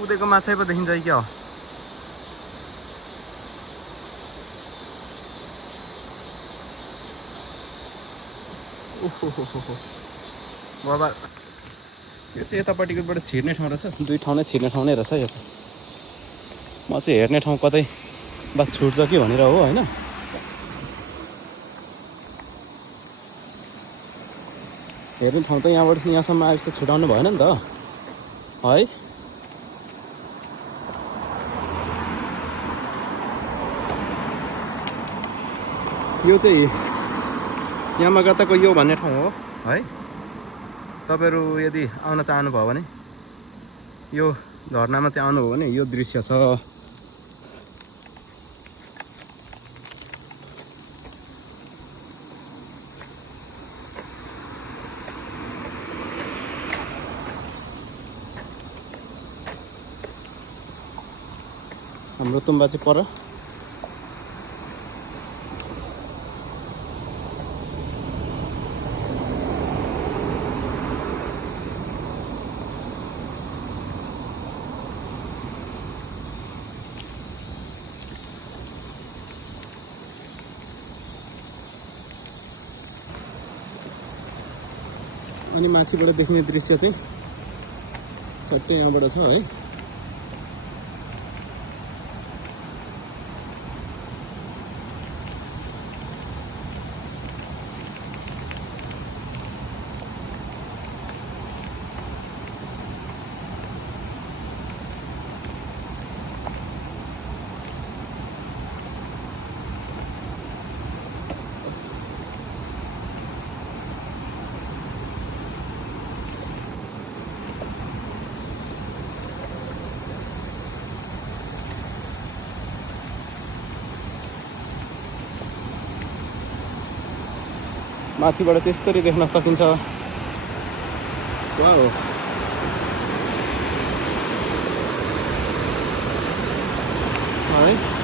उदेको माछै पो देखिन्छ क्या हो। ओहो बाबा यो चाहिँ यतापट्टिकोबाट छिर्ने ठाउँ रहेछ। दुई ठाउँ नै छिर्ने ठाउँ नै रहेछ यो त। म चाहिँ हेर्ने ठाउँ कतै बा छुट्छ कि भनेर हो होइन। हेर्ने ठाउँ त यहाँबाट यहाँसम्म आएपछि छुटाउनु भएन नि त है। यो चाहिँ यामागाताको यो भन्ने ठाउँ हो है। तपाईँहरू यदि आउन चाहनुभयो भने यो झरनामा चाहिँ आउनुभयो भने यो दृश्य छ। हाम्रो तुम्बा चाहिँ पर। अनि माथिबाट देख्ने दृश्य चाहिँ सट्टै यहाँबाट छ है। माथिबाट चाहिँ यसरी देख्न सकिन्छ। वाउ है।